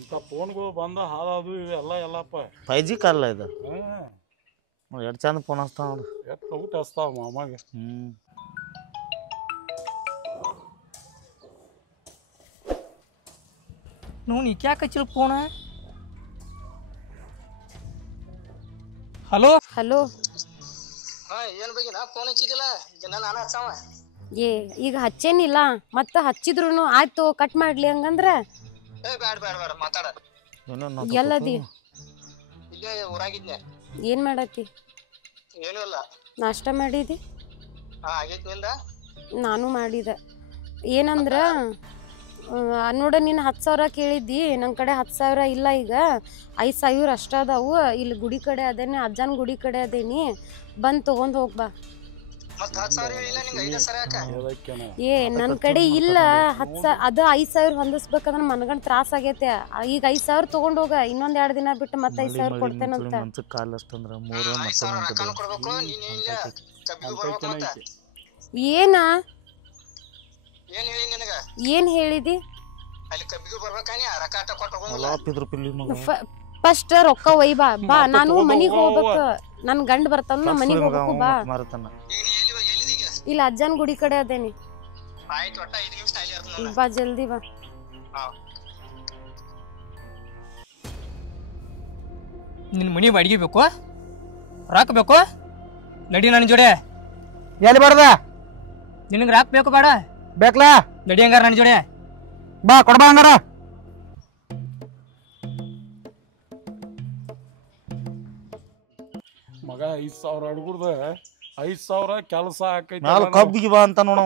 ಇಂಥ ಫೋನ್ಗಳು ಬಂದ ಹಾಳಾದು ಇವೆಲ್ಲ ಎಲ್ಲಪ್ಪ 5G ಕಾಲ ಇದು ಎರಡು ಚಂದ ಫೋನ್ ಹಚ್ತಾವ ನೋಡು ಎಷ್ಟು ಊಟ ಹಚ್ತಾವ ಮಾಮಾಗೆ ನೋಡಿ ಕ್ಯಾಕೆ ಹಚ್ಚಿಲ್ಲ ಫೋನ ಹಲೋ ಹಲೋ ಏನ್ ಬಗ್ಗೆ ನಾ ಫೋನ್ ಹಚ್ಚಿದಿಲ್ಲ ನಾನು ಹಚ್ಚಾವ ಈಗ ಹಚ್ಚೇನಿಲ್ಲ ಮತ್ತೆ ಹಚ್ಚಿದ್ರು ಆಯ್ತು ಕಟ್ ಮಾಡ್ಲಿ ಹಂಗಂದ್ರ ಬೇಡ ಮಾತಾಡ ಎಲ್ಲದಿ ಇಲ್ಲೇ ಊರಾಗಿದ್ನೆ ಏನ್ ಮಾಡತ್ತಿ ಏನೂ ಇಲ್ಲ ನಾಷ್ಟ ಮಾಡಿದಿ ಆಗೈತಿ ನಿಂದ ನಾನು ಮಾಡಿದೆ ಏನಂದ್ರ ನೋಡ ನೀನು 10,000 ಕೇಳಿದ್ದಿ ನನ್ನ ಕಡೆ 10,000 ಇಲ್ಲ ಈಗ 5,000 ಅಷ್ಟ ಅದಾವು ಇಲ್ಲಿ ಗುಡಿ ಕಡೆ ಅದೇನಿ ಅಜ್ಜನ ಗುಡಿ ಕಡೆ ಅದೇನಿ ಬಂದು ತಗೊಂಡ್ ಹೋಗ್ಬಾ ನನ್ನ ಕಡೆ ಇಲ್ಲ 10,000 ಅದು 5,000 ಹೊಂದಿಸ್ಬೇಕಂದ್ರೆ ಮನಗಂಡ್ ತ್ರಾಸ ಆಗೈತೆ ಈಗ 5,000 ತಗೊಂಡ್ ಹೋಗ ಇನ್ನೊಂದ್ 2 ದಿನ ಬಿಟ್ಟು ಮತ್ತೆ 5,000 ಕೊಡ್ತೇನಂತ ಏನ ಏನ್ ಹೇಳಿದಿ ಫಸ್ಟ್ ರೊಕ್ಕ ಒಯ್ ಬಾ ನಾನು ಮನಿಗ್ ಹೋಗ್ಬೇಕು ನನ್ ಗಂಡ ಬರ್ತಾನ ಮನಿಗ್ ಹೋಗ್ಬೇಕು ಬಾ ಇಲ್ಲ ಅಜ್ಜನ್ ಗುಡಿ ಕಡೆ ಅದೇನಿ ಬಾ ಜಲ್ದಿ ಬಾ ನಿನ್ ಮನಿ ಬಾಡಿಗೆ ಬೇಕು ರಾಕ್ ಬೇಕು ನಡಿ ನನ್ನ ಜೋಡೆ ಎಲ್ಲಿ ಬಾರ್ದ ನಿನಗೆ ರಾಕ್ ಬೇಕು ಬೇಡ ಬೇಕಲ್ಲ ನಡಿ ಹಂಗಾರ ನನ್ನ ಜೋಡೆ ಬಾ ಕೊಡ್ಬಾ ಹಂಗಾರ ಮಗ 5,000 ಹುಡುಗರ್ದ 5,000 ಕೆಲಸ ಹಾಕೈತಿ ಕಬ್ಬಿಗೆ ಬಾ ಅಂತ ನೋಡು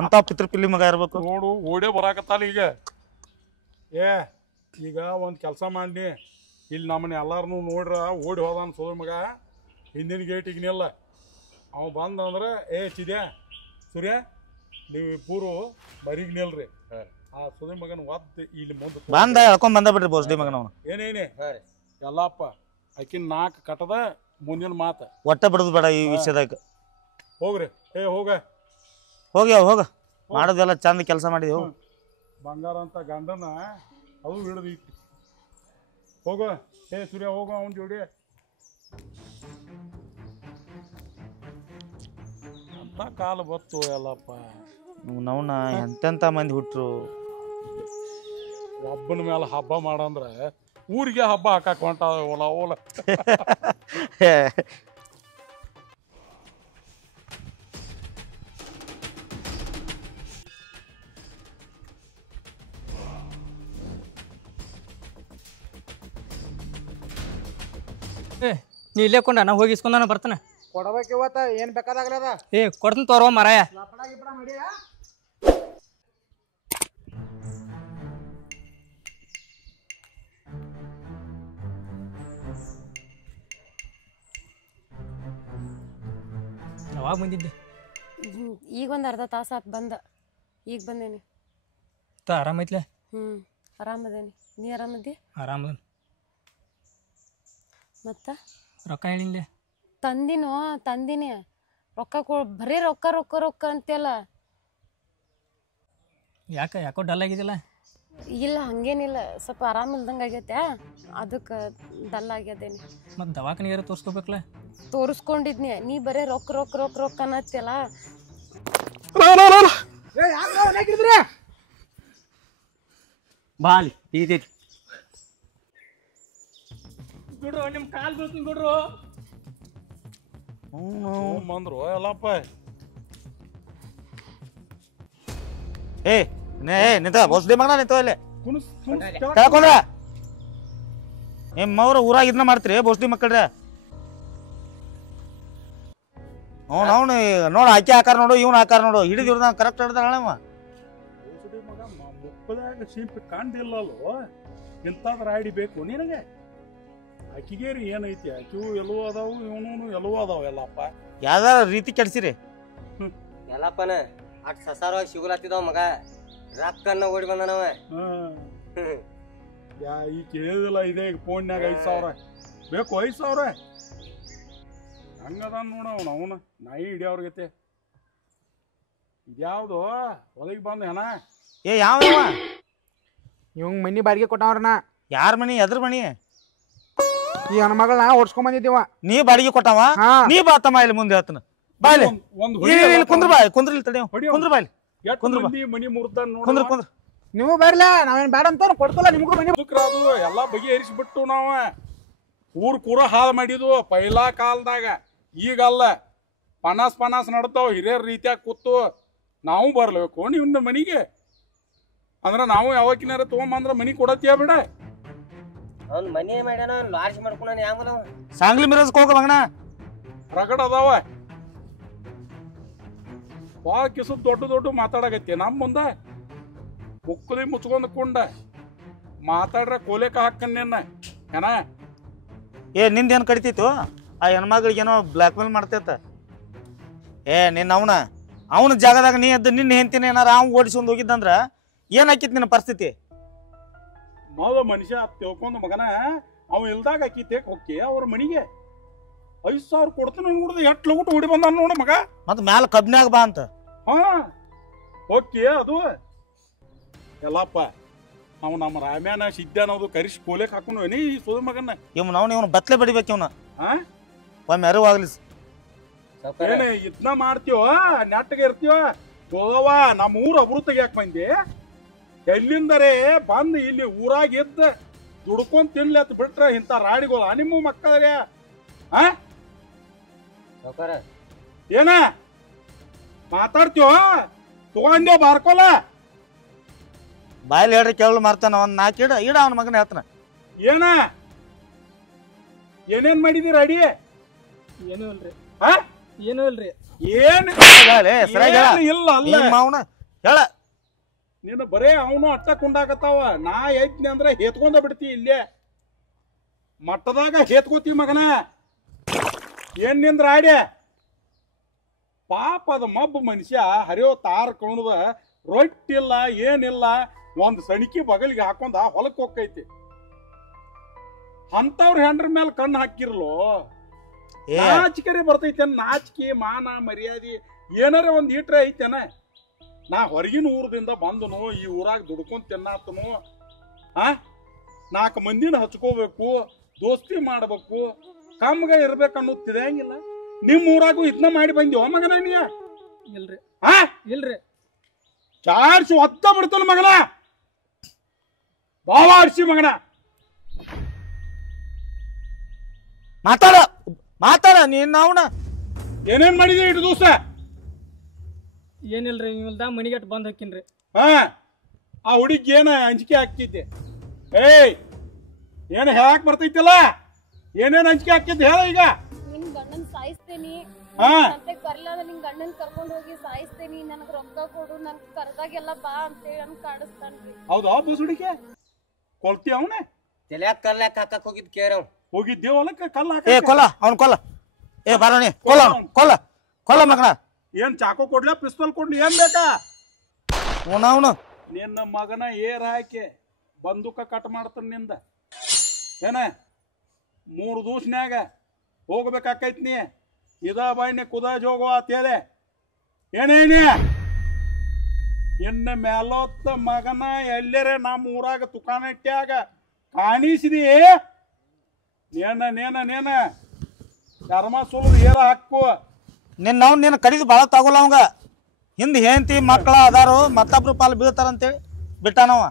ಅಂತ ಪಿತೃಪಿಲ್ಲಿ ಮಗ ಇರ್ಬೇಕು ನೋಡು ಓಡೇ ಬರಾಕತ್ತಾನ ಈಗ ಒಂದು ಕೆಲಸ ಮಾಡಿ ಇಲ್ಲಿ ನಮ್ಮನೆ ಎಲ್ಲಾರನು ನೋಡ್ರ ಓಡಿ ಹೋದಾನ ಸೋದ್ರ ಮಗ ಹಿಂದಿನ ಗೇಟಿಗೆ ನಿಲ್ಲ ಅವ ಬಂದಂದ್ರೆ ಚಿದ್ಯಾ ಸೂರ್ಯ ನೀವು ಪೂರು ಬರೀಗ್ ನಿಲ್ರಿ ಆ ಸೋದ್ರ ಮಗನ ಒದ್ದು ಇಲ್ಲಿ ಮುಂದೆ ಬಂದ ಹೇಳ್ಕೊಂಡ್ ಬಂದ ಬಿಡ್ರಿ ಬೋಸ್ಡಿ ಮಗನ ಅವನು ಏನೇನೆ ಎಲ್ಲಪ್ಪ ಆಕಿನ 4 ಕಟ್ಟದ ಮುಂದಿನ ಮಾತ ಒಟ್ಟ ಬಿಡುದು ಬೇಡ ಈ ವಿಷಯದಾಗ ಹೋಗ್ರಿ ಹೋಗಿ ಹೋಗ ಮಾಡೋದೆಲ್ಲ ಚಂದ ಕೆಲಸ ಮಾಡಿದಿ ಹೋಗು ಬಂಗಾರ ಅಂತ ಗಂಡನ ಅದು ಹಿಡಿದೈತಿ ಹೋಗ ಸೂರ್ಯ ಹೋಗ ಅವನ ಜೋಡಿ ಅಂತ ಕಾಲ ಬತ್ತು ಎಲ್ಲಪ್ಪ ನವ್ನ ಎಂತೆಂತ ಮಂದಿ ಹುಟ್ರು ಒಬ್ಬನ ಮೇಲೆ ಹಬ್ಬ ಮಾಡಂದ್ರೆ ಊರಿಗೆ ಹಬ್ಬ ಹಾಕಕ್ ಹೊಂಟ ಓಲ ನೀ ಇಲ್ಲೇ ಕೊಂಡ ನಾ ಹೋಗಿ ಇಸ್ಕೊಂಡ ಬರ್ತಾನೆ ಕೊಡ್ಬೇಕು ಇವತ್ತ ಏನ್ ಬೇಕಾದಾಗ್ಲದ ಕೊಡ್ತೀನಿ ತೋರೋ ಮರಾಯ ಯಾವಾಗ ಬಂದಿದ್ದೆ ಈಗ ಒಂದು ಅರ್ಧ ತಾಸು ಆತ್ ಬಂದ ಈಗ ಬಂದೇನಿ ಆರಾಮೈತ್ಲೆ ಆರಾಮದೇನಿ ನೀ ಆರಾಮದಿ ಆರಾಮದ ಮತ್ತ ರೊಕ್ಕ ಹೇಳಿಲ್ಲ ತಂದಿನಿ ರೊಕ್ಕ ಬರೀ ರೊಕ್ಕ ಅಂತೆಲ್ಲ ಯಾಕೋ ಡಲ್ ಆಗಿದಿಲ್ಲ ಇಲ್ಲ ಹಂಗೇನಿಲ್ಲ ಸ್ವಲ್ಪ ಆರಾಮಿಲ್ದಂಗೆ ಆಗೈತೆ ಅದಕ್ಕೆ ಡಲ್ ಆಗ್ಯದೇನಿ ಮತ್ತು ದವಾಖಾನಿಗಾರ ತೋರಿಸ್ಕೋಬೇಕಲ್ಲ ತೋರಿಸ್ಕೊಂಡಿದ್ನಿ ನೀ ಬರೀ ರೊಕ್ಕ ಅನ್ನತ್ತಲ್ಲ ಬಾಲಿ ಈತೈತಿ ಬಿಡ್ರು ನಿಮ್ಮ ಕಾಲು ಬೀಳ್ತೀನಿ ಬಿಡ್ರು ಬಂದ್ರು ಎಲ್ಲಪ್ಪ ನಿಂತ ಬೋಸ್ಡಿ ಮಗನ ನಿಂತ ಇಲ್ಲಿ ಕೇಳ್ಕೊಂಡ್ರ ನಿಮ್ಮವ್ರ ಊರಾಗ ಇದನ್ನ ಮಾಡ್ತೀರಿ ಬೋಸ್ಡಿ ಮಕ್ಕಳ್ರೆ ಅವ್ನು ನೋಡು ಆಕೆ ಆಕಾರ ನೋಡು ಇವ್ನ ಆಕಾರ ನೋಡು ಹಿಡಿದು ಇವ್ರನ್ನ ಕರೆಕ್ಟ್ ಹಿಡ್ದಾಳ ಮುಪ್ಪದಾಗ ಶಿಂಪಿ ಕಂಡಿಲ್ಲಲ್ಲೋ ಎಂತಾದ್ರ ಐಡಿ ಬೇಕು ನಿನಗೆ ಆಕಿಗೇರಿ ಏನೈತಿ ಆಕಿವು ಎಲ್ಲವೂ ಅದಾವು ಇವನು ಎಲ್ಲವೂ ಅದಾವ ಎಲ್ಲಪ್ಪ ಯಾವ್ದಾರ ರೀತಿ ಕೆಡ್ಸಿರಿ ಎಲ್ಲಪ್ಪನ ಅಟ್ ಸಸಾರವಾಗಿ ಸಿಗುಲತ್ತಿದವ ಮಗ ರೊಕ್ಕನ್ನ ಓಡಿ ಬಂದನವ ಈ ಕೇಳಿದಿಲ್ಲ ಇದೇ ಫೋನ್ಯಾಗ 5,000 ಬೇಕು 5,000 ಹಂಗದ ನೋಡವನ ಅವನ ನಾಯಿ ಹಿಡಿಯವ್ರಿಗೈತೆ ಇದ್ಯಾವ್ದು ಹೊಲಗೆ ಬಂದ ಏನ ಯಾವ ಇವಂಗ್ ಮನಿ ಬಾಡಿಗೆ ಕೊಟ್ಟವ್ರನ ಯಾರ ಮನಿ ಎದ್ರ ಮನಿ ಈ ಹೆಣ್ಮಗಳನ್ನ ಓಡ್ಸ್ಕೊಂಡ್ ಬಂದಿದ್ದೀವ. ನೀ ಬಾಡಿಗೆ ಕೊಟ್ಟವ ಹಾ. ನೀ ಬಾತಮ್ಮ ಇಲ್ಲಿ ಮುಂದೆ ಹೇಳ್ತಾನ ಬಾಯ್ಲಿ ಒಂದ್ ಇಲ್ಲಿ ಕುಂದ್ರ ಬಾಯ್ ಕುಂದ್ರ ಇಲ್ಲಿ ತಡಿ ಹೊಡಿ ಅವ್ನ್. ಕುಂದ್ರ ಬಾಯ್ಲಿ ಕುಂದ್ರ ಬಾ. ಮನಿ ಮುರ್ದ ಕುಂದ್ರ ಕುಂದ್ರ ನೀವು ಬರ್ಲ ನಾವೇನ್ ಬೇಡ ಅಂತ ಕೊಡ್ತಲ್ಲ ನಿಮ್ಗೂ ಬನ್ನಿ. ಅದು ಎಲ್ಲಾ ಬಗೆಹರಿಸ್ಬಿಟ್ಟು ನಾವ ಊರ್ ಕೂರ ಹಾಳು ಮಾಡಿದ್ವು ಪೈಲಾ ಕಾಲದಾಗ. ಈಗಲ್ಲ ಪನಾಸ್ ನಡ್ತಾವ್ ಹಿರಿಯರ ರೀತಿಯಾಗಿ ಕೂತು ನಾವು ಬರ್ಲೇಬೇಕು ನಿನ್ನ ಮನಿಗೆ ಅಂದ್ರ ನಾವು ಯಾವಕಿನಾರ ತಗೊಂಬಂದ್ರ ಮನಿ ಕೊಡತ್ತೀಯ ಬಿಡ. ಅವ್ನ್ ಮನಿ ಮಾಡ್ಯಾನ ಲಾಡ್ಜ್ ಮಾಡ್ಕೊಂಡ ಯಾಮಲ ಸಾಂಗ್ಲಿ ಮಿರಸ್ಕ ಹೋಗ ಮಗನ ರಗಡ್ ಅದಾವ ಭಾಳ ಕಿಸು ದೊಡ್ಡ ಮಾತಾಡಕತ್ತಿ ನಮ್ಮ ಮುಂದ ಮುಕ್ಕಲಿ ಮುಚ್ಕೊಂಡ್ ಕುಂಡ ಮಾತಾಡ್ರ ಕೋಲೆಕ ಹಾಕನ್ ನಿನ್ನ ಏನ. ಏ ನಿಂದ ಏನ್ ಕಡಿತಿತ್ತು ಆ ಹೆಣ್ಮಗಳಿಗೆ ಏನೋ ಬ್ಲ್ಯಾಕ್ ಮೇಲ್ ಮಾಡ್ತೈತ. ಏ ನಿನ್ನ ಅವನ ಜಾಗದಾಗ ನೀ ಎದ್ದು ನಿನ್ನ ಹೆಂತಿನ ಏನಾರ ಅವ್ನು ಓಡಿಸ್ಕೊಂಡ್ ಹೋಗಿದ್ದಂದ್ರ ಏನ್ ಹಾಕಿತ್ ನಿನ್ನ ಪರಿಸ್ಥಿತಿ. ಮೊದಲ ಮನುಷ್ಯ ತಿಳ್ಕೊಂಡ್ ಮಗನ ಅವ್ ಇಲ್ದಾಗ ಆಕಿ ತೇಕ್ ಹೋಗಿ ಅವ್ರ ಮನಿಗೆ 5,000 ಕೊಡ್ತಾನೆ ನೋಡಿದ ಎಟ್ ಲಗುಟ್ ಓಡಿ ಬಂದ ನೋಡ ಮಗ. ಮತ್ ಮ್ಯಾಲ ಕಬ್ನ್ಯಾಗ ಬಾ ಅಂತ ಹಾ ಓಕೆ ಅದು ಎಲ್ಲಪ್ಪ ನಾವು ನಮ್ಮ ರಾಮ್ಯಾನ ಸಿದ್ಧಾನದು ಕರಿಸಿ ಕೋಲೆಕ್ ಹಾಕೊಂಡು ನೀ ಸೋದ ಮಗನ ಇವನು ಬತ್ಲೆ ಬಡಿಬೇಕು ಇವನ ಹಾ ಒಮ್ಮೆ ಅರಿವಾಗ್ಲಿ. ಏನ ಇದನ್ನ ಮಾಡ್ತೀವ ನೆಟ್ಟಗೆ ಇರ್ತೀವ ಹೋಗವ ನಮ್ಮ ಊರ ಅಬ್ರು ತೆಗಿಯಾಕ ಬಂದಿ ಎಲ್ಲಿಂದರೆ ಬಂದ್ ಇಲ್ಲಿ ಊರಾಗ ಎದ್ದ ದುಡ್ಕೊಂಡ್ ತಿನ್ಲತ್ ಬಿಟ್ರ ಇಂಥ ರಾಡಿಗೋಳ ನಿಮ್ಮ ಮಕ್ಕಳೇ. ಹಾ ಏನ ಮಾತಾಡ್ತೀವ ತಗೊಂಡ್ಯೋ ಬಾರ್ಕೋಲ ಬಾಯಲ್ಲಿ ಹೇಳ್ರಿ ಕೇಳಲು ಮಾರ್ತಾನ ಒಂದ್ 4 ಇಡ ಅವನ ಮಗನ ಹೇಳ್ತಾನ. ಏನ ಏನೇನ್ ಮಾಡಿದಿರ ಅಡಿ? ಏನೂ ಇಲ್ರಿ ಹಾ ಏನೂ ಇಲ್ರಿ. ಏನ್ ಸರಿಯಾಗಿ ಇಲ್ಲ ಅಲ್ಲ ಅವನ ಹೇಳ ನೀನು ಬರೇ ಅವನು ಅಟ್ಟ ಕುಂಡಾಕತ್ತಾವ. ನಾ ಎದ್ನಿ ಅಂದ್ರೆ ಹೇತ್ಕೊಂಡ ಬಿಡ್ತಿ ಇಲ್ಲೇ ಮಟ್ಟದಾಗ ಹೇತ್ಕೋತಿ ಮಗನ. ಏನ್ ನಿಂದ್ರ ಆಡ್ಯ ಪಾಪ ಅದ ಮಬ್ಬ ಮನುಷ್ಯ ಹರಿಯೋ ತಾರ ಕಣದ ರೊಟ್ಟಿಲ್ಲ ಏನಿಲ್ಲ ಒಂದ್ ಸಣಿಕಿ ಬಗಲಿಗೆ ಹಾಕೊಂಡ ಹೊಲಕ್ ಹೋಗೈತಿ. ಅಂತವ್ರ ಹೆಂಡ್ರ ಮೇಲೆ ಕಣ್ಣು ಹಾಕಿರ್ಲೋ ನಾಚಿಕೆರೆ ಬರ್ತೈತೆ. ನಾಚಿಕೆ ಮಾನ ಮರ್ಯಾದೆ ಏನಾರ ಒಂದ್ ಈಟ್ರ ಐತೇನ. ನಾ ಹೊರಗಿನ ಊರದಿಂದ ಬಂದನು ಈ ಊರಾಗ ದುಡ್ಕೊಂಡ್ ತಿನ್ನಾತನು. 4 ಮಂದಿನ ಹಚ್ಕೋಬೇಕು ದೋಸ್ತಿ ಮಾಡ್ಬೇಕು ಕಮ್ಗ ಇರ್ಬೇಕು ಅನ್ನೋದು ತಿಳಿಯಂಗಿಲ್ಲ. ನಿಮ್ ಊರಾಗೂ ಇದನ್ನ ಮಾಡಿ ಬಂದಿವ ಮಗನ ನೀ? ಇಲ್ರಿ ಹಾ ಇಲ್ರಿ. ಚಾರ್ಸಿ ಒತ್ತ ಬಿಡ್ತಾನ ಮಗನ ಬಾಳ ಆಡ್ಸಿ ಮಗನ. ಮಾತಾಡ ನೀನ್ ಅವನ ಏನೇನ್ ಮಾಡಿದ್ರಿ ಇಟ್ಟು ದಿವಸ? ಏನಿಲ್ರಿ ಇಲ್ದ ಮನಿಗಟ್ ಬಂದ್ ಹಾಕಿನ್ರಿ. ಹಾ ಆ ಹುಡುಗಿ ಏನ ಅಂಜಿಕೆ ಹಾಕ್ತಿದ್ದೆ? ಏಯ್ ಏನ ಹೇಳಕ್ ಬರ್ತೈತಿಲ್ಲ ಏನೇನ್ ಅಂಜಿಕೆ ಹಾಕಿದ್ದೆ ಹೇಳ ಈಗ. ನಿನ್ ಗಂಡನ್ ಸಾಯಿಸ್ತೇನಿ ಹಾ ಬರ್ಲ ನಿನ್ ಗಂಡನ್ ಕರ್ಕೊಂಡ್ ಹೋಗಿ ಸಾಯಿಸ್ತೇನಿ ನನಗ್ ರೊಕ್ಕ ಕೊಡು ನನ್ ಕರ್ದಾಗೆಲ್ಲ ಬಾ ಅಂತೇಳಿ ನನ್ ಕಾಡಿಸ್ತಾನ್ರಿ. ಹೌದಾ ಬಸ್ ಹುಡುಗಿ ಕೊಳ್ತಿ ಅವನೇ ತಲ್ಯಾಕ ಕಲ್ಯಾಕ ಹಾಕಕ್ ಹೋಗಿದ್ ಕೇರವ್ ಹೋಗಿದ್ದೆ ಹೊಲಕ್ಕ ಕಲ್ಲ ಏ ಕೊಲ್ಲ ಅವ್ನ ಕೊಲ್ಲ. ಏ ಬಾರೋನಿ ಕೊಲ್ಲ ಕೊಲ್ಲ ಕೊಲ್ಲ ಮಗನ. ಏನ್ ಚಾಕು ಕೊಡ್ಲ ಪಿಸ್ತೂಲ್ ಕೊಡ್ಲಿ ಏನ್ ಬೇಕಾ? ಅವನು ನಿನ್ನ ಮಗನ ಏರ್ ಹಾಕಿ ಬಂದೂಕ ಕಟ್ ಮಾಡ್ತಾನ ನಿಂದ. ಏನ 3 ದಿವ್ಸನ್ಯಾಗ ಹೋಗ್ಬೇಕಾಕೈತ್ ನೀ. ಇದ ಬಾಯ್ನೆ ಕುದ ಜೋಗೋ ಅಂತೇಳಿ ಏನೇನಿ ಇನ್ನ ಮೇಲೊತ್ತ ಮಗನ ಎಲ್ಲರೇ ನಮ್ಮ ಊರಾಗ ತುಕಾನ ಇಟ್ಟ್ಯಾಗ ಕಾಣಿಸಿದಿ ನೇನ ಚರ್ಮ ಸುಲ್ದು ಏರ ಹಾಕು. ನಿನ್ನ ಕಡಿದು ಬಾಳ ತಗೋಲ್ಲ ಅವಂಗ. ಹಿಂದ್ ಹೆಂಡತಿ ಮಕ್ಕಳ ಅದಾರು ಮತ್ತೊಬ್ರು ಪಾಲು ಬೀಳ್ತಾರಂತೇಳಿ ಬಿಟ್ಟಾನವ.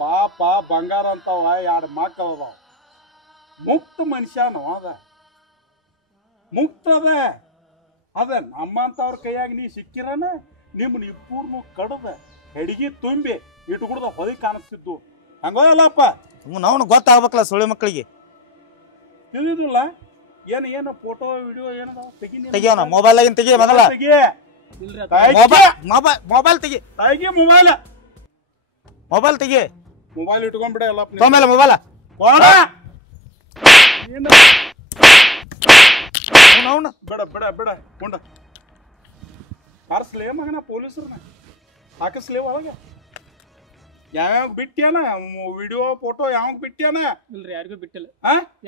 ಪಾಪ ಬಂಗಾರ ಅಂತವ 2 ಮಕ್ಕಳು ಅದಾವ. ಮುಕ್ತ ಮನುಷ್ಯನು ಅದ ಮುಕ್ತ ಅದ ನಮ್ಮಂತವ್ರ ಕೈಯಾಗ ನೀ ಸಿಕ್ಕಿರನ ನಿಮ್ಮನ್ನ ಇಬ್ಬರನ್ನು ಕಡದ ಅಡಿಗೆ ತುಂಬಿ ಇಟ್ಕೊಡ್ದ ಹೊದಿ ಕಾಣಿಸ್ತಿದ್ದು ಹಂಗೋಲ್ಲಪ್ಪ. ಅವನು ಗೊತ್ತಾಗ್ಬೇಕಲ್ಲ ಸುಳಿ ಮಕ್ಕಳಿಗೆ. ತಿಳಿದಿಲ್ಲ ಏನು ಫೋಟೋ ವಿಡಿಯೋ ಏನದಾವ ತೆಗಿಯೋಣ ಮೊಬೈಲ್ ಆಗಿನ ತೆಗಿ ಮೊದಲ ತೆಗಿ ಮೊಬೈಲ್ ತೆಗಿ ತಾಯಿಗೆ ಮೊಬೈಲ್ ತೆಗಿ ಮೊಬೈಲ್ ಇಟ್ಕೊಂಡ್ಬಿಡ ಎಲ್ಲ ತೊಂಬಲ್ಲ ಮೊಬೈಲ್ ಅವನು ಬಿಡ ಕೊಂಡ ಕಾರ್ಸ್ಲೇ ಮಗನ ಪೊಲೀಸರನ್ನ ಹಾಕಿಸ್ಲೇ ಒಳಗೆ ಯಾವಾಗ ಬಿಟ್ಟಿಯಾನ ವಿಡಿಯೋ ಫೋಟೋ ಯಾವಾಗ ಬಿಟ್ಟಿಯಾನ? ಇಲ್ರಿ ಯಾರಿಗೂ ಬಿಟ್ಟಿಲ್ಲ.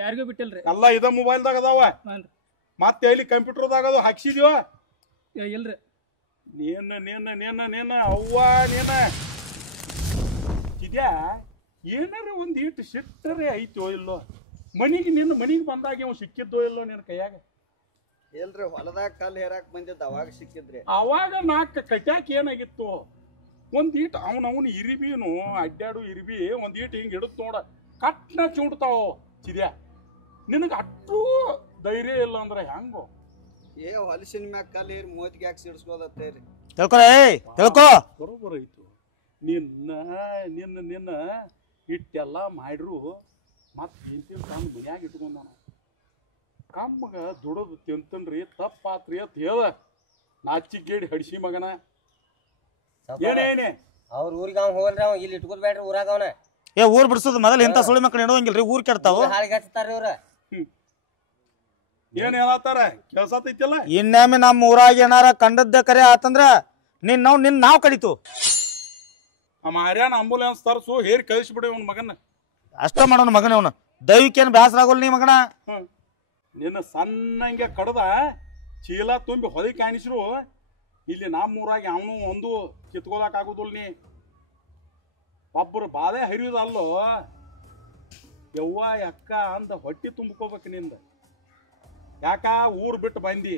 ಯಾರಿಗೂ ಬಿಟ್ಟಿಲ್ರಿ. ಎಲ್ಲ ಇದ ಮೊಬೈಲ್ದಾಗ ಅದಾವ ಮತ್ತೆ ಎಲ್ಲಿ ಕಂಪ್ಯೂಟರ್ದಾಗ ಅದು ಹಾಕ್ಸಿದ್ಯೋ? ಇಲ್ರಿ. ನೀನ ಅವ್ವ ನೀನ ಇದ್ಯಾ ಏನಾರ ಒಂದು ಇಟ್ಟು ಸಿಟ್ಟರೆ ಐತೋ ಇಲ್ಲೋ ನಿನ್ನ ಮನಿಗೆ ಬಂದಾಗ ಇವ್ ಸಿಕ್ಕಿದ್ದೋ ಇಲ್ಲೋ ನಿನ್ನ ಕೈಯಾಗ ಇಲ್ರಿ ಹೊಲದಾಗ ಕಲ್ಲು ಹೇರಾಕ್ ಬಂದಿದ್ದ ಅವಾಗ ಸಿಕ್ಕಿದ್ರಿ ಅವಾಗ ನಾಲ್ಕು ಕಟ್ಯಾಕ ಏನಾಗಿತ್ತು ಒಂದೀಟ್ ಅವನವನು ಇರಿಬಿನು ಅಡ್ಡಾಡು ಇರಿಬಿ ಒಂದೀಟ್ ಹಿಂಗೆ ಹಿಡಿದು ನೋಡ ಕಟ್ನ ಚುಂಡ್ತಾವ ಚಿದ್ಯಾ ನಿನಗೆ ಅಷ್ಟು ಧೈರ್ಯ ಇಲ್ಲ ಅಂದ್ರೆ ಹೆಂಗೋ ಏ ಹೊಲಸಿನ ಮ್ಯಾಗ ಕಲ್ಲು ಹೇರಿ ಮೂವತ್ತಿಗೆ ಯಾಕೆ ಸಿಡಿಸ್ಕೋದತ್ತೇರಿ ತಿಳ್ಕೊ ಬರೋಬ್ಬರ ಐತು ನಿನ್ನ ಇಟ್ಟೆಲ್ಲ ಮಾಡ್ರು ಮತ್ತೆ ಹಿಂತಿನ ತಂದು ಮನ್ಯಾಗ ಇಟ್ಕೊಂಡ ಕಮ್ಮಗ ದುಡದು ತಿಂತನ್ರಿ ತಪ್ಪಾತ್ರಿ ಅಂತ ಹೇಳ ನಾಚಿಗೇಡಿ ಹಡಿಸಿ ಮಗನ ಏನೇನೆ ಅವ್ರ ಊರಿಗೆ ಅವ್ ಹೋಗಲ್ರಿ ಅವ್ ಇಲ್ಲಿ ಇಟ್ಕೋದ್ ಬೇಡ್ರಿ ಊರಾಗ ಅವನ ಊರ್ ಬಿಡ್ಸೋದು ಮೊದಲು ಇಂಥ ಸುಳಿ ಮಕ್ಕಳು ಇಡೋಂಗಿಲ್ರಿ ಊರ್ ಕೆಡ್ತಾವ ಹಾಳಿಗೆ ಹಚ್ತಾರ್ರಿ ಇವ್ರ ಏನ್ ಹೇಳತ್ತಾರ ಕೆಲ್ಸತೈತಿಲ್ಲ ಇನ್ನೊಮ್ಮೆ ನಮ್ಮ ಊರಾಗ ಏನಾರ ಕಂಡದ್ದ ಕರೆ ಆತಂದ್ರ ನಿನ್ ನಾವ್ ಕಡಿತು ಆ ಮಾರ್ಯಾನ ಆಂಬುಲೆನ್ಸ್ ತರ್ಸು ಹೇರಿ ಕಳಿಸ್ಬಿಡಿ ಅವ್ನ ಮಗನ ಅಷ್ಟ ಮಾಡೋಣ ಮಗನ ಅವನು ದೈವಿಕೇನು ಬೇಸರ ಆಗೋಲ್ಲ ನೀ ಮಗನ ನಿನ್ನ ಸಣ್ಣಂಗೆ ಕಡ್ದ ಚೀಲ ತುಂಬಿ ಹೊದಿ ಕಾಣಿಸ್ರು ಇಲ್ಲಿ ನಮ್ಮೂರಾಗ ಅವನು ಒಂದು ಕಿತ್ಕೋದಕ್ ಆಗುದಿಲ್ಲ ನೀ ಒಬ್ಬರು ಬಾಧೆ ಹರಿಯುದಲ್ಲೋ ಯವ್ವ ಅಕ್ಕ ಅಂದ ಹೊಟ್ಟಿ ತುಂಬ್ಕೋಬೇಕು ನಿಂದ ಯಾಕ ಊರ್ ಬಿಟ್ಟು ಬಂದಿ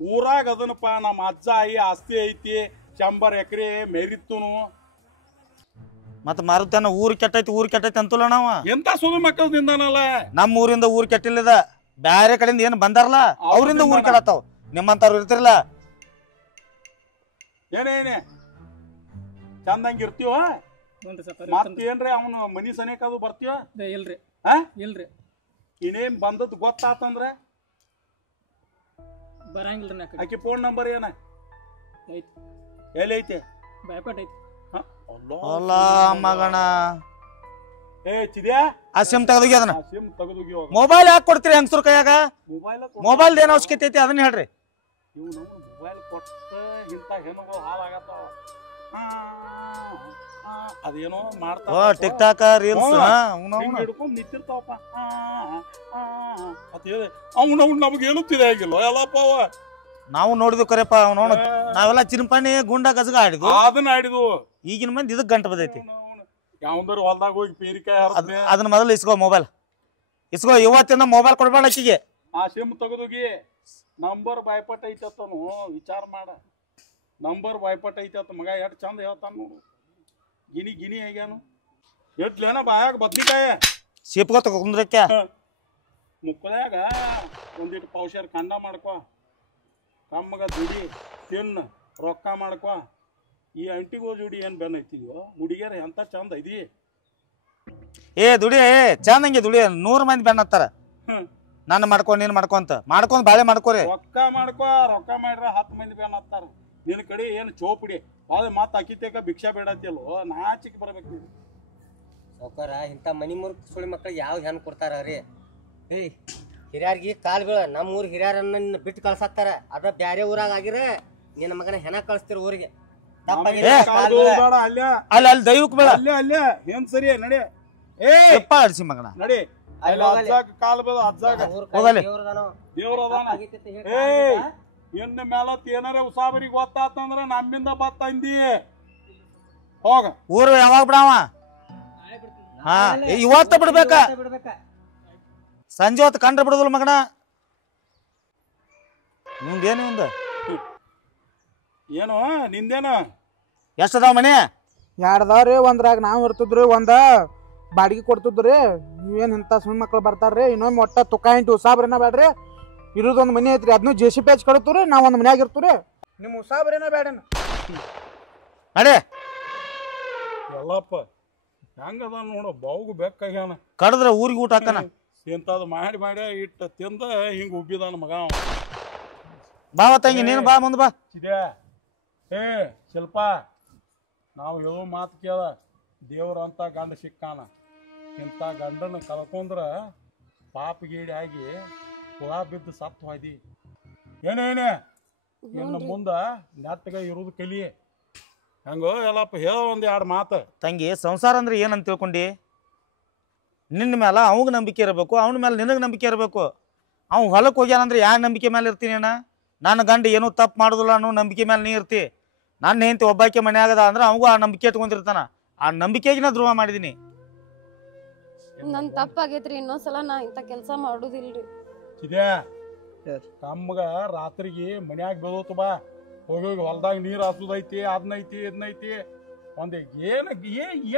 ಊರಾಗ ಅದನಪ್ಪ ನಮ್ಮ ಅಜ್ಜ ಆಯಿ ಆಸ್ತಿ ಐತಿ 100 ಎಕರೆ ಮೆರಿತುನು ಮತ್ತ ಮಾರುತನ ಊರ್ ಕೆಟ್ಟೈತಿ ಅಂತಲ್ಲ ನಾವ ಎಂತ ಸುದು ಮಕ್ಕಳದಿಂದನಲ್ಲ ನಮ್ಮ ಊರಿಂದ ಊರ್ ಕೆಟ್ಟಿಲ್ಲದ ಬ್ಯಾರೆ ಕಡೆಯಿಂದ ಏನ್ ಬಂದಾರಲ್ಲ ಅವ್ರಿಂದ ಊರ್ ಕೆಡತಾವ ನಿಮ್ಮಂತವ್ರು ಇರ್ತಿರ್ಲ ಏನೇನೆ ಚಂದಂಗ ಇರ್ತೀವ ಮತ್ತೇನ್ರಿ ಅವನು ಮನಿ ಸನೇಕ ಅದು ಬರ್ತೀವ ಇಲ್ರಿ ಇಲ್ರಿ ಇನ್ನೇನ್ ಬಂದದ್ ಗೊತ್ತಾತಂದ್ರ ಬರಂಗಿಲ್ರಿ ಆಕಿ ಫೋನ್ ನಂಬರ್ ಏನ ಎಲ್ಲಿ ಐತೆ ಭಯಪಟ್ ಐತಿ ಅಲ್ಲ ಮಗಣ ಏ ಚಿದ್ಯಾ ಆ ಸಿಮ್ ತೆಗೆದೋಗಿ ಅದನ್ನ ಸಿಮ್ ತೆಗೆದೋಗಿ ಮೊಬೈಲ್ ಯಾಕೆ ಕೊಡ್ತೀರಿ ಹೆಂಗಸ್ರ ಕೈಯಾಗ ಮೊಬೈಲ್ ಮೊಬೈಲ್ ಏನ್ ಅವಶ್ಯಕತೆ ಐತಿ ಅದನ್ನ ಹೇಳ್ರಿ ಇವ್ ನಮ್ಮ ಮೊಬೈಲ್ ಕೊಟ್ಟ ಇಂತ ಹೆಣ್ಣುಗಳು ಹಾಳಾಗತ್ತಾವ ಅದೇನೋ ಮಾಡ್ತಾವ ಟಿಕ್ ಟಾಕ್ ರೀಲ್ಸ್ ಹಿಡ್ಕೊಂಡ್ ನಿಂತಿರ್ತಾವಪ್ಪ ಅಂತ ಹೇಳಿ ಅವ್ನು ನಮ್ಗೆ ಹೇಳುತ್ತಿದೆ ಆಗಿಲ್ಲ ಎಲ್ಲಪ್ಪ ಅವ ನಾವು ನೋಡಿದ್ವಿ ಕರೆಪ್ಪ ನೋಡ ನಾವೆಲ್ಲ ಚಿನ್ಪಾಣಿ ಗುಂಡ ಗಜಗ ಆಡಿದ್ವು ಅದನ್ನ ಆಡಿದ್ವು ಈಗಿನ ಮಂದಿ ಇದಕ್ ಗಂಟ ಬದೈತಿ ಯಾವಂದ್ರ ಹೊಲ್ದಾಗ ಹೋಗಿ ಪೇರಿಕಾಯಿ ಹರಿದ್ನೆ ಅದನ್ನ ಮೊದಲು ಇಸ್ಕೋ ಮೊಬೈಲ್ ಇಸ್ಕೋ ಇವತ್ತಿನ ಮೊಬೈಲ್ ಕೊಡ್ಬೇಡ ಆಕಿಗೆ ಆ ಸಿಮ್ ತೆಗೆದೋಗಿ ನಂಬರ್ ಬಾಯ್ಪಟ್ ಐತನು ವಿಚಾರ ಮಾಡ ನಂಬರ್ ಬಾಯ್ಪಟ್ ಐತ ಮಗ ಎಷ್ಟು ಚಂದ ಹೇಳ್ತಾನ ನೋಡು ಗಿನಿ ಆಗ್ಯಾನು ಎಟ್ಲೇನ ಬಾಯಾಗ ಬದ್ನಿಕಾಯ ಸಿಪ್ಕೋ ತಗೊಂಡ್ರಕ್ಕೆ ಮುಕ್ಕದಾಗ ಒಂದಿಟ್ಟು ಪೌಷರ್ ಕಂಡ ಮಾಡ್ಕೊ ಕಮ್ಮಗ ದುಡಿ ತಿನ್ನ ರೊಕ್ಕ ಮಾಡ್ಕೊ ಈ ಅಂಟಿಗೋ ಜೋಡಿ ಏನ್ ಬೆನ್ ಐತಿದ್ಯೋ ಹುಡುಗಿಯರ ಎಂತ ಚಂದ ಐದಿ ದುಡಿ ಚಂದಂಗೆ ದುಡಿ 100 ಮಂದಿ ಬೆನ್ನ ಹತ್ತಾರ ನಾನು ಮಾಡ್ಕೊ ನೀನ್ ಮಾಡ್ಕೊಂತ ಮಾಡ್ಕೊಂಡ್ ಬಾಳೆ ಮಾಡ್ಕೋರಿ ರೊಕ್ಕ ಮಾಡ್ಕೊ ರೊಕ್ಕ ಮಾಡ್ರ 10 ಮಂದಿ ಬೆನ್ ಹತ್ತಾರ ನಿನ್ನ ಕಡೆ ಏನು ಚೋಪಡಿ ಅದ ಮತ್ತ ಅಕ್ಕಿತೇಕ ಭಿಕ್ಷಾ ಬೇಡತ್ತಿಯಲ್ಲೋ ನಾಚಿಕ್ ಬರ್ಬೇಕು ನೀನು ಸೌಕರ ಇಂಥ ಮನಿ ಮುರ್ಕ್ ಸುಳಿ ಮಕ್ಳಿಗೆ ಯಾವ ಹೆಣ್ ಕೊಡ್ತಾರ ರೀ ಏಯ್ ಹಿರಿಯರ್ಗಿ ಕಾಲ್ ಬೀಳ ನಮ್ಮ ಊರ್ ಹಿರಿಯರನ್ನ ಬಿಟ್ಟು ಕಳ್ಸಾಕ್ತಾರ ಅದ ಬ್ಯಾರೆ ಊರಾಗ ಆಗಿರ ನಿನ್ನ ಮಗನ ಹೆಣ ಕಳಿಸ್ತೀರ ಊರಿಗೆ ಅಲ್ಲಿ ದೈವಕ್ ಬೇಡ ಅಲ್ಲೇ ಏನ್ ಸರಿ ನಡಿ ಅಡಿಸಿ ಮಗನ ನಡಿ ಅಜ್ಜಾಗ ಕಾಲ್ ಬೇಡ ಅಜ್ಜಾಗ ದೇವ್ರದಾನ ಇನ್ನ ಮೇಲತ್ ಏನಾರ ಉಸಾಬರಿಗೆ ಗೊತ್ತಾತಂದ್ರ ನಮ್ಮಿಂದ ಬತ್ತಂದಿ ಹೋಗ ಊರು ಯಾವಾಗ ಬಿಡವ ಹಾ ಇವತ್ತ ಬಿಡ್ಬೇಕ ಸಂಜೆ ಹೊತ್ತು ಕಂಡ್ರೆ ಬಿಡುದಿಲ್ಲ ಮಗನ ನಿಮ್ದೇನು ಮುಂದ ಏನು ನಿಂದೇನು ಎಷ್ಟದಾವ ಮನೆ 2 ಅದಾವ್ರಿ ಒಂದ್ರಾಗ ನಾವು ಇರ್ತಿದ್ರಿ ಒಂದ ಬಾಡಿಗೆ ಕೊಡ್ತಿದ್ರಿ ನೀವೇನ್ ಇಂತ ಸುಣ್ಣ ಮಕ್ಳು ಬರ್ತಾರ್ರಿ ಇನ್ನೊಮ್ಮೆ ಒಟ್ಟ ತುಕ ಇಂಟು ಉಸಾಬ್ರೇನ ಬೇಡ್ರಿ ಇರೋದೊಂದು ಮನೆ ಐತ್ರಿ ಅದನ್ನು JCP ಹಚ್ಚಿ ಕಡತ್ರಿ ನಾವ್ ಒಂದ್ ಮನ್ಯಾಗ ಇರ್ತೀರಿ ನಿಮ್ ಉಸಾಬ್ರೇನ ಬೇಡನ ನಡೆ ಎಲ್ಲಪ್ಪ ಹೆಂಗದ ನೋಡು ಬಾವುಗು ಬೇಕಾಗ್ಯಾನ ಕಡದ್ರ ಊರಿಗೆ ಊಟ ಹಾಕನ ಇಂಥದ್ದು ಮಾಡಿ ಇಟ್ಟು ತಿಂದ ಹಿಂಗ ಉಬ್ಬಿದಾನ ಮಗ ಬಾವ ತಂಗಿ ನೀನು ಬಾ ಮುಂದ್ ಬಾ ಚಿದ್ಯಾ ಶಿಲ್ಪ ನಾವು ಹೇಳೋ ಮಾತು ಕೇಳ ದೇವ್ರಂತ ಗಂಡ ಸಿಕ್ಕಾನ ಇಂಥ ಗಂಡನ ಕಳ್ಕೊಂಡ್ರ ಪಾಪ ಗೀಡಿ ಆಗಿ ಹುಳ ಬಿದ್ದು ಸತ್ತು ಹೋದಿ ಏನೇನೆ ಇನ್ನು ಮುಂದ ನೆಟ್ಟಗ ಇರುದು ಕಲಿ ಹಂಗೋ ಎಲ್ಲಪ್ಪ ಹೇಳ ಒಂದ್ 2 ಮಾತು ತಂಗಿ ಸಂಸಾರ ಅಂದ್ರೆ ಏನಂತ ತಿಳ್ಕೊಂಡಿ ನಿನ್ನ ಮೇಲೆ ಅವಾಗ ನಂಬಿಕೆ ಇರಬೇಕು ಅವನ ಮೇಲೆ ನಿನಗೆ ನಂಬಿಕೆ ಇರಬೇಕು ಅವ್ನು ಹೊಲಕ್ಕೆ ಹೋಗ್ಯಾನಂದ್ರೆ ಯಾವ ನಂಬಿಕೆ ಮೇಲೆ ಇರ್ತೀನಿ ನನ್ನ ಗಂಡ ಏನೂ ತಪ್ಪು ಮಾಡೋದಿಲ್ಲ ಅನ್ನೋ ನಂಬಿಕೆ ಮೇಲೆ ನೀ ಇರ್ತಿ ನನ್ನ ಹೆಂಡತಿ ಒಬ್ಬಾಕೆ ಮನೆ ಆಗದ ಅಂದ್ರೆ ಅವಂಗೂ ಆ ನಂಬಿಕೆ ಇಟ್ಕೊಂಡಿರ್ತಾನ ಆ ನಂಬಿಕೆಗೆ ನಾ ದ್ರೋಹ ಮಾಡಿದೀನಿ. ನನ್ ತಪ್ಪಾಗೈತ್ರಿ, ಇನ್ನೊಂದ್ಸಲ ನಾ ಇಂಥ ಕೆಲಸ ಮಾಡುದಿಲ್ರಿ. ಇದೇ ತಮ್ಮಗ ರಾತ್ರಿಗೆ ಮನ್ಯಾಗ ಬೆಳೋತು ಬಾ, ಹೋಗಿ ಹೊಲ್ದಾಗ ನೀರು ಹಾಸುದೈತಿ, ಅದನ್ನೈತಿ ಇದನ್ನೈತಿ. ಒಂದ್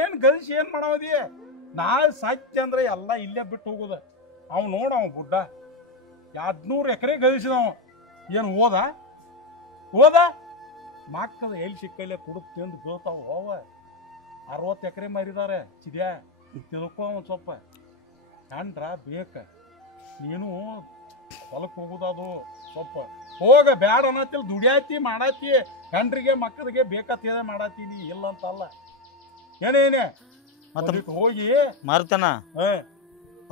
ಏನ್ ಗಳಿಸಿ ಏನ್ ಮಾಡವದಿ? ನಾಳೆ ಸತ್ಯ ಅಂದ್ರೆ ಎಲ್ಲ ಇಲ್ಲೇ ಬಿಟ್ಟು ಹೋಗುದ. ಅವ್ ನೋಡ, ಅವ್ ಬುಡ್ಡ 200 ಎಕರೆ ಗಳಿಸಿದವ. ಏನು ಹೋದ ಮಕ್ಕಳ ಎಲ್ಲಿ ಸಿಕ್ಕಲ್ಲೇ ಕುಡಿದು ತಿಂದು ಬೀಳ್ತಾವ. ಅವ 60 ಎಕರೆ ಮಾರಿದಾರೆ. ಚಿದ್ಯಾ ತಿಳ್ಕೊ ಒಂದ್ ಸ್ವಲ್ಪ. ಕಂಡ್ರ ಬೇಕ ನೀನು ಹೊಲಕ್ಕೆ ಹೋಗುದದು ಸ್ವಲ್ಪ ಹೋಗ. ಬ್ಯಾಡ ಅನ್ನತ್ತಿಲ್, ದುಡಿಯಾತಿ ಮಾಡಾತಿ, ಗಂಡ್ರಿಗೆ ಮಕ್ಕಳಿಗೆ ಬೇಕತ್ತೇದೆ ಮಾಡಾತೀನಿ, ಇಲ್ಲ ಅಂತಲ್ಲ. ಏನೇನೆ ಮತ್ತೆ ಹೋಗಿ ಮಾರುತನ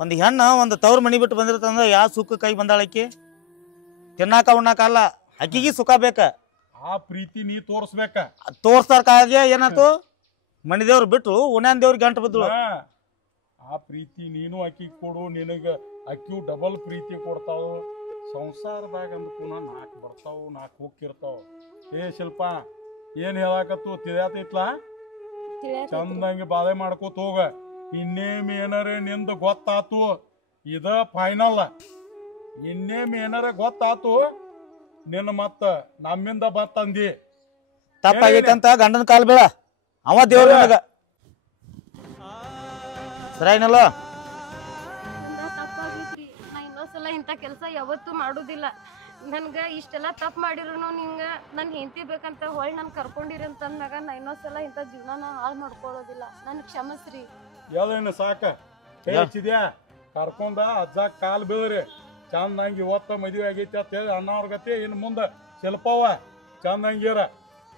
ಒಂದು ಹೆಣ್ಣು ಒಂದು ತವ್ರ ಮನಿ ಬಿಟ್ಟು ಬಂದಿರ್ತಂದ್ರ ಯಾವ ಸುಖ ಕೈ ಬಂದಾಳಕಿ? ತಿನ್ನಾಕ ಉಣ್ಣಾಕ ಅಲ್ಲ, ಅಕ್ಕಿಗೆ ಸುಖ ಬೇಕ. ಆ ಪ್ರೀತಿ ನೀ ತೋರ್ಸ್ಬೇಕ. ತೋರ್ಸ್ತಾರ್ಕಾಗೆ ಏನಾಯ್ತು, ಮನಿ ದೇವ್ರು ಬಿಟ್ಟು ಉಣ್ಯಾನ್ ದೇವ್ರಿಗೆ ಗಂಟು ಬಿದ್ದು. ಆ ಪ್ರೀತಿ ನೀನು ಅಕ್ಕಿಗೆ ಕೊಡು, ನಿನಗ ಅಕ್ಕಿಯು ಡಬಲ್ ಪ್ರೀತಿ ಕೊಡ್ತಾವ. ಸಂಸಾರದಾಗ ಅಂದ್ಕೂ 4 ಬರ್ತಾವ, 4 ಹೋಗಿರ್ತಾವ. ಏ ಶಿಲ್ಪ, ಏನ್ ಹೇಳಾಕತ್ತು ತಿಳಿಯಾತೈತ್ಲ? ಚಂದಂಗೆ ಬಾಧೆ ಮಾಡ್ಕೋತ ಹೋಗ. ಇನ್ನೇಮ್ ಏನಾರ ನಿಂದ ಗೊತ್ತಾತು, ಇದ ಫೈನಲ್. ಇನ್ನೇಮ್ ಏನಾರ ಗೊತ್ತಾತು ನಿನ್ನ ಮತ್ತ ನಮ್ಮಿಂದ ಬತ್ತಂದಿ. ತಪ್ಪಾಗೈತಂತ ಗಂಡನ ಕಾಲ್ ಬೀಳ, ಅವ ದೇವ್ರ ನನಗ ಸರಿನಲ್ಲ. ತಪ್ಪಾಗೈತ್ರಿ, ನಾ ಇನ್ನೊಂದ್ಸಲ ಇಂಥ ಕೆಲಸ ಯಾವತ್ತೂ ಮಾಡುದಿಲ್ಲ. ನನ್ಗ ಇಷ್ಟೆಲ್ಲ ತಪ್ಪು ಮಾಡಿದ್ರು ನಿಂಗ ನನ್ ಹೆಂಡತಿ ಬೇಕಂತ ಹೊಳ್ ನನ್ ಕರ್ಕೊಂಡಿರಿ ಅಂತಂದಾಗ ನಾ ಇನ್ನೊಂದ್ಸಲ ಇಂಥ ಜೀವನ ಹಾಳು ಮಾಡ್ಕೊಳ್ಳೋದಿಲ್ಲ. ನನ್ ಕ್ಷಮಸ್ರಿ. ಯಾವ್ದೇನು ಸಾಕ ಹೆಚ್ಚಿದ್ಯಾ ಕರ್ಕೊಂಡ ಅಜ್ಜ ಕಾಲ್ ಬೀಳ್ರಿ. ಚಂದಂಗಿ ಇವತ್ತ ಮದುವೆ ಆಗೈತಿ ಅಂತ ಹೇಳಿ ಅಣ್ಣವ್ರ ಗತಿ ಇನ್ನು ಮುಂದೆ ಶಿಲ್ಪವ ಚಂದಂಗಿರ.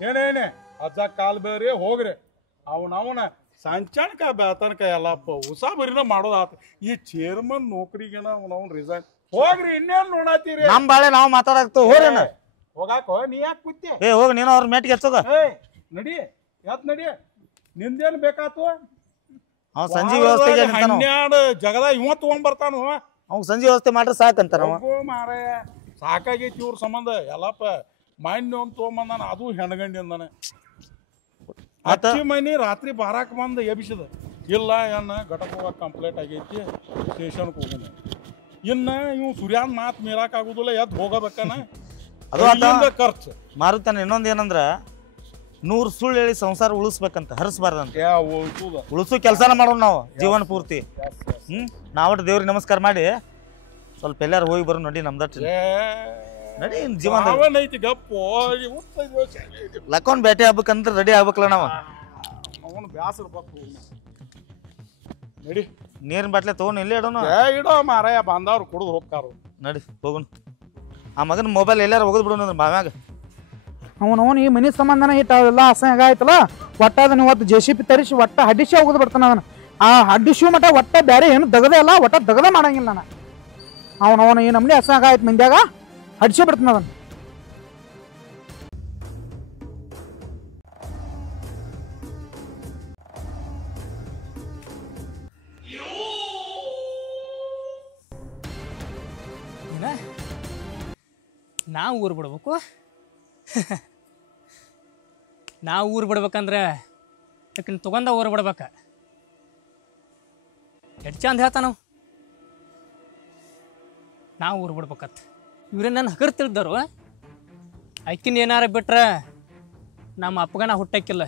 ಏನೇನೆ ಅಜ್ಜ ಕಾಲ್ ಬೀಳ್ರಿ, ಹೋಗ್ರಿ. ಅವನ ಸಂಚಾಣಕ ಬೆಳತನಕ ಎಲ್ಲಪ್ಪ ಉಸಾಬರಿನ ಮಾಡೋದಾತ. ಈ ಚೇರ್ಮನ್ ನೌಕರಿಗೆನ ಅವ್ನ ರಿಸೈನ್. ಹೋಗ್ರಿ, ಇನ್ನೇನ್ ನೋಡಾತೀರಿ? ನಮ್ ಬಾಳೆ ನಾವ್ ಮಾತಾಡಕ್ತು. ಹೋರೇನ ಹೋಗಾಕೋ, ನೀ ಯಾಕೆ ಕೂತಿ? ಏ ಹೋಗಿ ನೀನು ಅವ್ರ ಮೇಟಿಗೆ ಹಚ್ಚೋಗ. ನಡಿ ನಡಿ, ನಿಂದೇನ್ ಬೇಕಾತು? ಅವ್ ಸಂಜೆ ವ್ಯವಸ್ಥೆಗೆ 12 ಜಗದ ಇವ ತಗೊಂಡ್ಬರ್ತಾನು. ಅವ್ ಸಂಜೆ ವ್ಯವಸ್ಥೆ ಮಾಡ್ರೆ ಸಾಕಂತ ನಾವು ಮಾರಾಯ. ಸಾಕಾಗೈತಿ ಇವ್ರ ಸಂಬಂಧ ಎಲ್ಲಪ್ಪ. ಮಾನ್ಯ ಒಂದ್ ತಗೊಂಬಂದಾನ, ಅದು ಹೆಣ್ಗಂಡಿಂದಾನೆ. ಅಚ್ಚಿ ಮನಿ ರಾತ್ರಿ ಬಾರಾಕ್ ಬಂದು ಎಬ್ಸಿದ. ಇಲ್ಲ ಏನ ಘಟಕ ಹೋಗಕ್ಕೆ ಕಂಪ್ಲೇಂಟ್ ಆಗೈತಿ, ಸ್ಟೇಷನ್ಗೆ ಹೋಗೋಣ. ಇನ್ನ ಇವ್ ಸೂರ್ಯಾನ್ ಮಾತು ಮೀರಾಕ್ ಆಗುದಿಲ್ಲ, ಎದ್ದು ಹೋಗಬೇಕನ. ಅದು ಖರ್ಚು. ಮಾರುತಾನೆ ಇನ್ನೊಂದ್ ಏನಂದ್ರ 100 ಸುಳ್ಳು ಹೇಳಿ ಸಂಸಾರ ಉಳಿಸ್ಬೇಕಂತ, ಹರಿಸ್ಬಾರ್ದಂತ. ಉಳಿಸೋ ಕೆಲಸನ ಮಾಡೋಣ ನಾವು ಜೀವನ ಪೂರ್ತಿ. ನಾವಟ್ಟು ದೇವ್ರಿಗೆ ನಮಸ್ಕಾರ ಮಾಡಿ ಸ್ವಲ್ಪ ಎಲ್ಲಾರು ಹೋಗಿ ಬರೋ ನೋಡಿ. ನಮ್ದಟ್ಟು ನಡಿ ಜೀವನ ಐತಿ ಗಪ್ಪು. ಲಕ್ಕೊಂಡ್ ಬೇಟೆ ಆಗ್ಬೇಕಂದ್ರೆ ರೆಡಿ ಆಗ್ಬೇಕಲ್ಲ ನಾವು. ಅವನು ಬ್ಯಾಸರ ಬಪ್ಪು. ನಡಿ ನೀರಿನ ಬಾಟ್ಲೆ ತಗೊಂಡು ಇಲ್ಲೇ ಇಡೋಣ. ಇಡೋ ಮಾರಾಯ, ಬಂದವ್ರು ಕುಡಿದು ಹೋಗ್ತಾರ. ನಡಿ ಹೋಗೋಣ. ಆ ಮಗನ ಮೊಬೈಲ್ ಎಲ್ಲಾರು ಹೋಗದ್ ಬಿಡೋಣ ಬಾವ್ಯಾಗ. ಅವನವನು ಈ ಮನಿ ಸಂಬಂಧನ ಇಟ್ಟು ಅವೆಲ್ಲ ಅಸಹ್ಯ ಆಯ್ತಲ್ಲ. ಒಟ್ಟ ಅದನ್ನ ಇವತ್ತು JCB ತರಿಸಿ ಒಟ್ಟ ಹಡ್ಡಿಸಿ ಹೋಗೋದು ಬಿಡ್ತಾನ. ಅದನ್ನ ಆ ಹಡ್ಡಿಸಿ ಮಟ್ಟ ಒಟ್ಟ ಬೇರೆ ಏನು ದಗದೇ ಅಲ್ಲ, ಒಟ್ಟ ದಗದ ಮಾಡಂಗಿಲ್ಲ ನಾನು. ಅವನವನು ಈ ನಮ್ನಿ ಅಸಹ್ಯ ಆಯ್ತು ಮಂದ್ಯಾಗ ಹಡ್ಸಿ ಬಿಡ್ತಾನ ಅದನ್ನ. ನಾವು ಊರು ಬಿಡ್ಬೇಕು. ನಾವು ಊರು ಬಿಡ್ಬೇಕಂದ್ರೆ ಯಾಕಂದ್ರೆ ತೊಗೊಂಡ ಊರು ಬಿಡ್ಬೇಕ. ಎಷ್ಟು ಚಂದ ಹೇಳ್ತಾನ ನಾವು ಊರು ಬಿಡ್ಬೇಕತ್. ಇವ್ರೇ ನನ್ನ ಹಗರ್ ತಿಳಿದರು. ಅಕ್ಕಿನ ಏನಾರ ಬಿಟ್ರೆ ನಮ್ಮ ಅಪ್ಪಗನ ಹುಟ್ಟಕ್ಕಿಲ್ಲ.